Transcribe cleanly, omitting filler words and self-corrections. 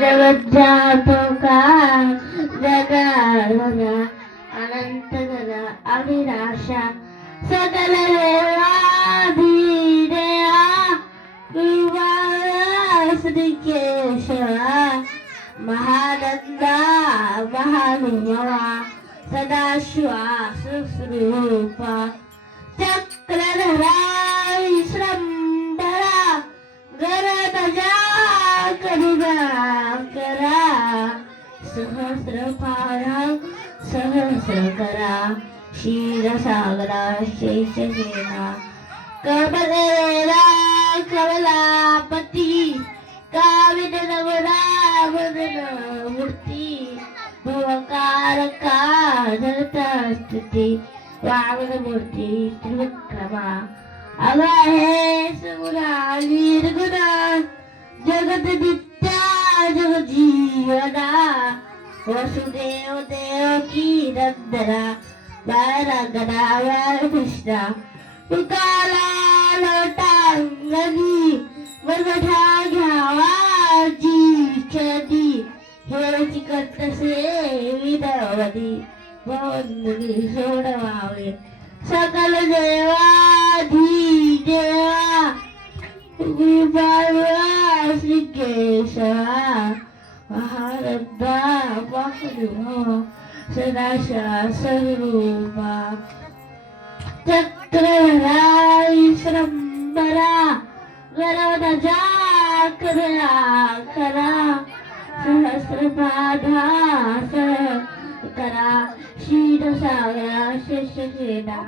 जगत जातो का जगा अनंत घना अविनाशा सकल देवा श्री केशवा महानंदा महानुभवा सदाशिवा सुस्वरूपा चक्रधरा विश्रंभरा गरदजा करुणा करा सहस्रपारा सहस्रकरा क्षीरसागरा शेषसेना कमलेरा कमलापती कामिनवरा वदन मूर्ती भवकारका धरतास्तुती वामनमूर्ती त्रिविक्रमा अगाहे सुगुणा निर्गुणा जगत नित्या जगजीवना वसुदेव देवकी नंदना बाळरंगना बाळकृष्णा तुकाला लोटांगणी वरवठा घ्यावा जीचदी हेची कटसे विदवदी वंदनी सोडवावे सकल देवाधी देवा कृपाळा श्री केशवा महारद्धा महानुभावा सदाशिवा स्वरूपा चक्रधरा विश्रंभरा गरवदजा करा सहस्रपादा सहस्रकरा क्षीरसागरा शेषसेना